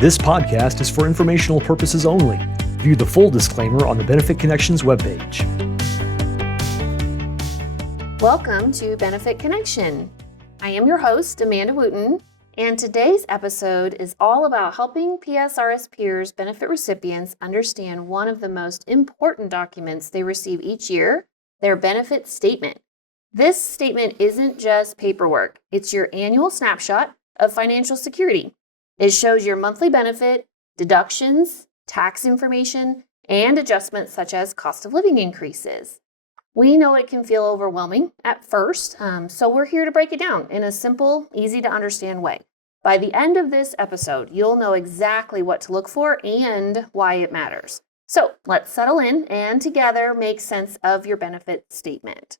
This podcast is for informational purposes only. View the full disclaimer on the Benefit Connections webpage. Welcome to Benefit Connection. I am your host, Amanda Wooten, and today's episode is all about helping PSRS peers benefit recipients understand one of the most important documents they receive each year, their benefit statement. This statement isn't just paperwork. It's your annual snapshot of financial security. It shows your monthly benefit, deductions, tax information, and adjustments such as cost of living increases. We know it can feel overwhelming at first, so we're here to break it down in a simple, easy to understand way. By the end of this episode, you'll know exactly what to look for and why it matters. So let's settle in and together make sense of your benefit statement.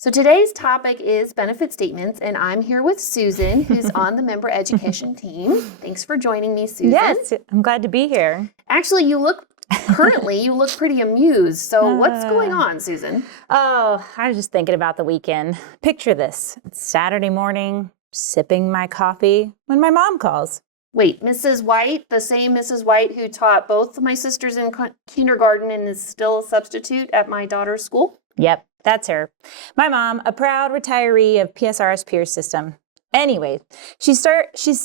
So today's topic is benefit statements, and I'm here with Susan, who's on the member education team. Thanks for joining me, Susan. Yes, I'm glad to be here. Actually, you look pretty amused. So what's going on, Susan? Oh, I was just thinking about the weekend. Picture this. It's Saturday morning, sipping my coffee when my mom calls. Wait, Mrs. White, the same Mrs. White who taught both of my sisters in kindergarten and is still a substitute at my daughter's school? Yep, that's her. My mom, a proud retiree of PSRS peers system. Anyway, she's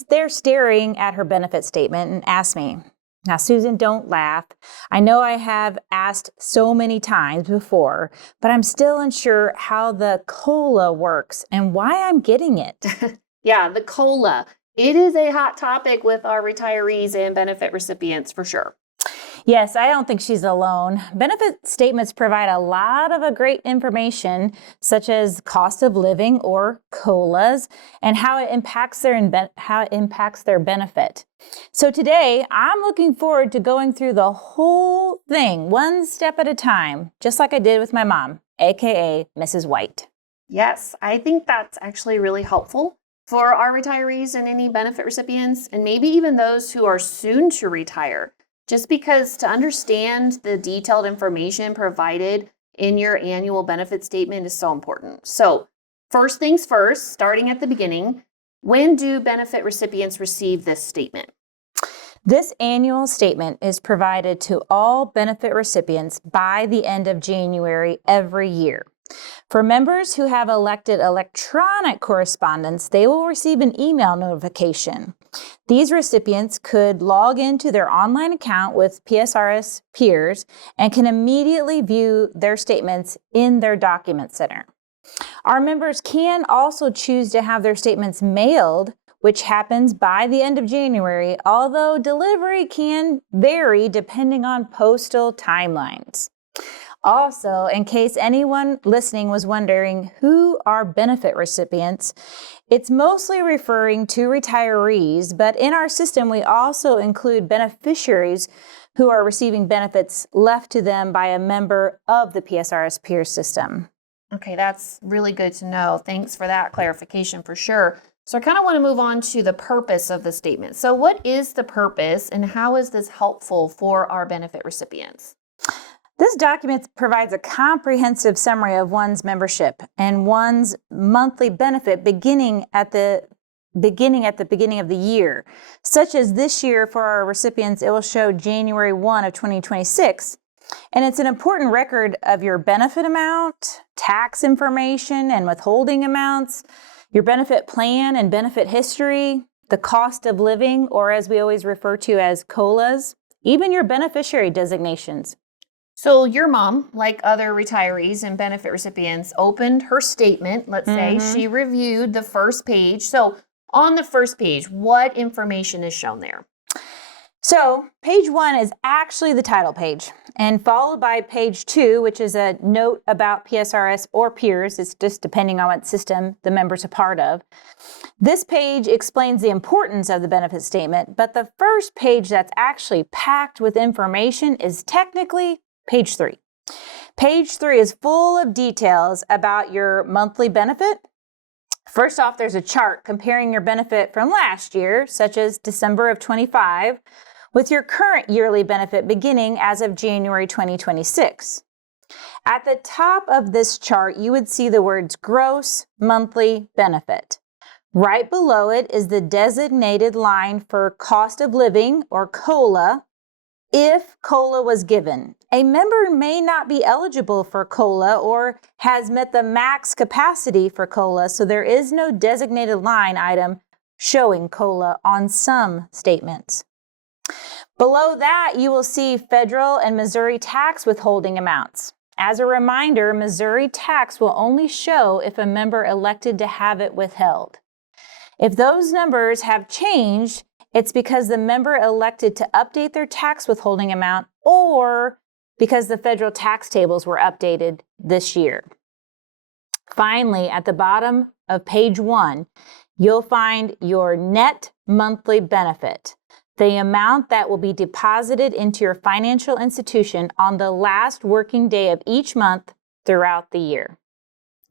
there staring at her benefit statement and asks me, "Now, Susan, don't laugh. I know I have asked so many times before, but I'm still unsure how the COLA works and why I'm getting it." Yeah, the COLA. It is a hot topic with our retirees and benefit recipients for sure. Yes, I don't think she's alone. Benefit statements provide a lot of great information, such as cost of living or COLAs, and how it impacts their benefit. So today, I'm looking forward to going through the whole thing one step at a time, just like I did with my mom, aka Mrs. White. Yes, I think that's actually really helpful for our retirees and any benefit recipients, and maybe even those who are soon to retire. Just because to understand the detailed information provided in your annual benefit statement is so important. So first things first, starting at the beginning, when do benefit recipients receive this statement? This annual statement is provided to all benefit recipients by the end of January every year. For members who have elected electronic correspondence, they will receive an email notification. These recipients could log into their online account with PSRS peers and can immediately view their statements in their document center. Our members can also choose to have their statements mailed, which happens by the end of January, although delivery can vary depending on postal timelines. Also, in case anyone listening was wondering who are benefit recipients, it's mostly referring to retirees, but in our system, we also include beneficiaries who are receiving benefits left to them by a member of the PSRS peer system. Okay, that's really good to know. Thanks for that clarification for sure. So I kind of want to move on to the purpose of the statement. So what is the purpose and how is this helpful for our benefit recipients? This document provides a comprehensive summary of one's membership and one's monthly benefit beginning at the beginning of the year. Such as this year for our recipients, it will show January 1 of 2026. And it's an important record of your benefit amount, tax information and withholding amounts, your benefit plan and benefit history, the cost of living, or as we always refer to as COLAs, even your beneficiary designations. So your mom, like other retirees and benefit recipients, opened her statement. Let's say she reviewed the first page. So on the first page, what information is shown there? So page 1 is actually the title page, and followed by page 2, which is a note about PSRS or peers. It's just depending on what system the member's a part of. This page explains the importance of the benefit statement, but the first page that's actually packed with information is technically page 3. Page 3 is full of details about your monthly benefit. First off, there's a chart comparing your benefit from last year, such as December of 25, with your current yearly benefit beginning as of January 2026. At the top of this chart, you would see the words gross monthly benefit. Right below it is the designated line for cost of living, or COLA, if COLA was given. A member may not be eligible for COLA or has met the max capacity for COLA, so there is no designated line item showing COLA on some statements. Below that, you will see federal and Missouri tax withholding amounts. As a reminder, Missouri tax will only show if a member elected to have it withheld. If those numbers have changed, it's because the member elected to update their tax withholding amount or because the federal tax tables were updated this year. Finally, at the bottom of page 1, you'll find your net monthly benefit, the amount that will be deposited into your financial institution on the last working day of each month throughout the year.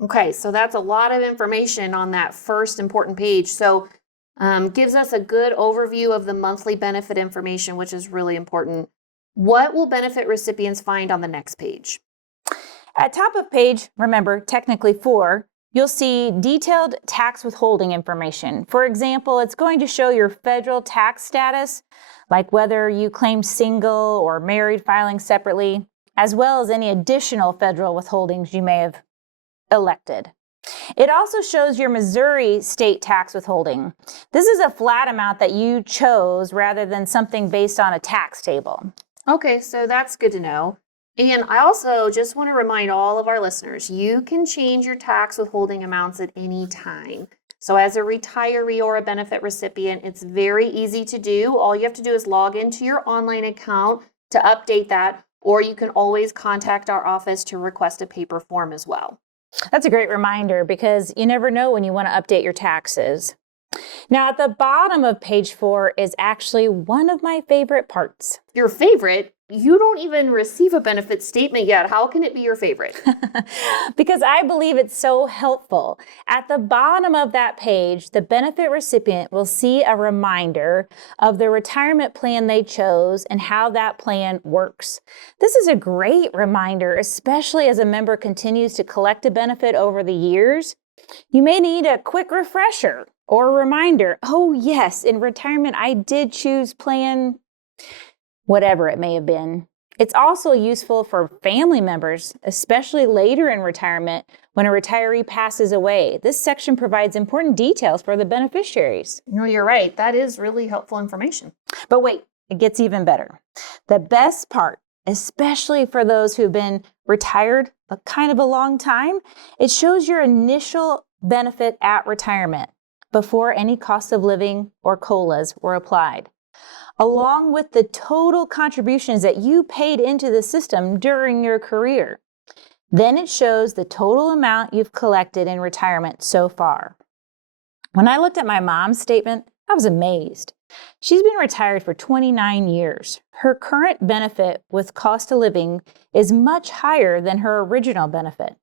Okay, so that's a lot of information on that first important page. So gives us a good overview of the monthly benefit information, which is really important. What will benefit recipients find on the next page? At top of page, remember, technically 4, you'll see detailed tax withholding information. For example, it's going to show your federal tax status, like whether you claim single or married filing separately, as well as any additional federal withholdings you may have elected. It also shows your Missouri state tax withholding. This is a flat amount that you chose rather than something based on a tax table. Okay, so that's good to know. And I also just want to remind all of our listeners, you can change your tax withholding amounts at any time. So as a retiree or a benefit recipient, it's very easy to do. All you have to do is log into your online account to update that, or you can always contact our office to request a paper form as well. That's a great reminder because you never know when you want to update your taxes. Now, at the bottom of page 4 is actually one of my favorite parts. Your favorite? You don't even receive a benefit statement yet. How can it be your favorite? Because I believe it's so helpful. At the bottom of that page, the benefit recipient will see a reminder of the retirement plan they chose and how that plan works. This is a great reminder, especially as a member continues to collect a benefit over the years. You may need a quick refresher or a reminder. Oh yes, in retirement, I did choose plan whatever it may have been. It's also useful for family members, especially later in retirement when a retiree passes away. This section provides important details for the beneficiaries. No, you're right. That is really helpful information. But wait, it gets even better. The best part, especially for those who've been retired a kind of a long time, it shows your initial benefit at retirement before any cost of living or COLAs were applied, along with the total contributions that you paid into the system during your career. Then it shows the total amount you've collected in retirement so far. When I looked at my mom's statement, I was amazed. She's been retired for 29 years. Her current benefit with cost of living is much higher than her original benefit.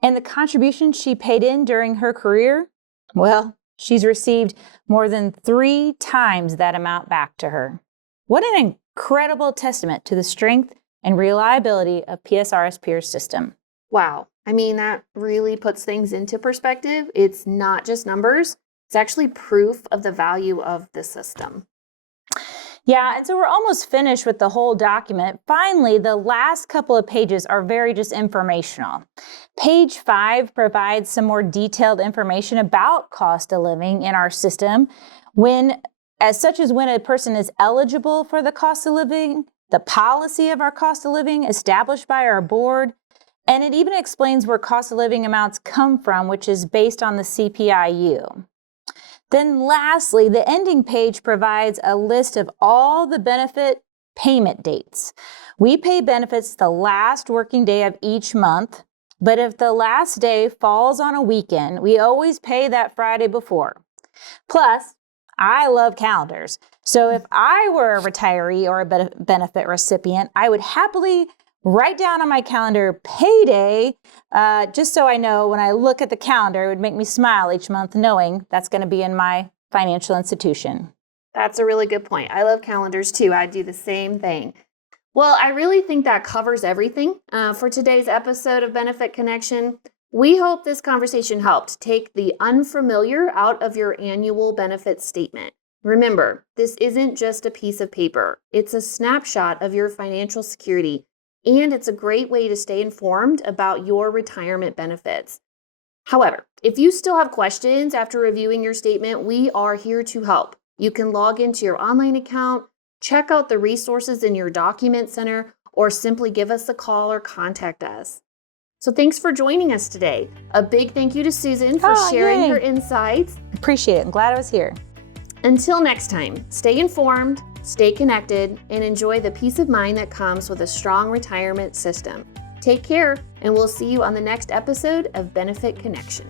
And the contributions she paid in during her career, well, she's received more than 3 times that amount back to her. What an incredible testament to the strength and reliability of PSRS Peer's system. Wow. I mean, that really puts things into perspective. It's not just numbers. It's actually proof of the value of the system. Yeah, and so we're almost finished with the whole document. Finally, the last couple of pages are very just informational. Page 5 provides some more detailed information about cost of living in our system, such as when a person is eligible for the cost of living, the policy of our cost of living established by our board, and it even explains where cost of living amounts come from, which is based on the CPI-U. Then lastly, the ending page provides a list of all the benefit payment dates. We pay benefits the last working day of each month, but if the last day falls on a weekend, we always pay that Friday before. Plus, I love calendars. So if I were a retiree or a benefit recipient, I would happily write down on my calendar payday, just so I know when I look at the calendar, it would make me smile each month knowing that's going to be in my financial institution. That's a really good point. I love calendars too. I do the same thing. Well, I really think that covers everything for today's episode of Benefit Connection. We hope this conversation helped take the unfamiliar out of your annual benefits statement. Remember, this isn't just a piece of paper. It's a snapshot of your financial security, and it's a great way to stay informed about your retirement benefits. However, if you still have questions after reviewing your statement, we are here to help. You can log into your online account, check out the resources in your document center, or simply give us a call or contact us. So thanks for joining us today. A big thank you to Susan for sharing yay. her insights. Appreciate it. I'm glad I was here. Until next time, stay informed, stay connected, and enjoy the peace of mind that comes with a strong retirement system. Take care, and we'll see you on the next episode of Benefit Connection.